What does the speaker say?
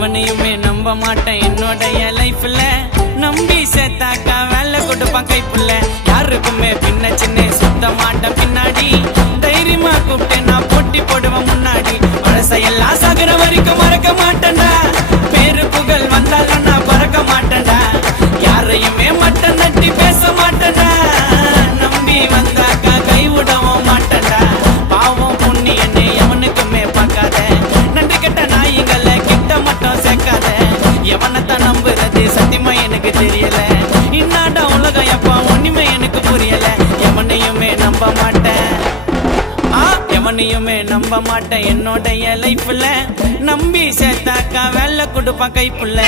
எவனையுமே நம்ப மாட்டேன் என்னோடைய லைஃப்ல நம்பி சேர்த்தாக்கா வேலை கொடுப்பான் கைப்புள்ள யாருக்குமே பின்ன சின்ன சுத்த மாட்டேன் பின்னாடி தைரியமா கூப்பிட்டு நான் போட்டி போடுவேன் முன்னாடி பழசையெல்லாம் சாகுற வரைக்கும் மறக்க மாட்டேன்டா பேரு புகழ் வந்தாலும் நான் பறக்க மாட்டேன்டா யாரையுமே மட்டம் தட்டி பேச மாட்டேன்டா நம்பி வந்தாக்கா கைவிடவும் மாட்டேன்டா பாவம் புண்ணியன்னு எவனுக்குமே பார்க்காத நன்றி கெட்ட நாய்களை கிட்ட மட்டும் சேர்க்காத எவனைத்தான் நம்புறது சத்தியமா எனக்கு தெரியல இன்னாட உலகம் எப்ப ஒண்ணுமே எனக்கு புரியல எவனையுமே நம்ப மாட்டேன் எவனையுமே நம்ப மாட்டேன் என்னோடைய லைஃப்ல நம்பி சேர்த்தாக்கா வேலை கொடுப்பான் கைப்புள்ள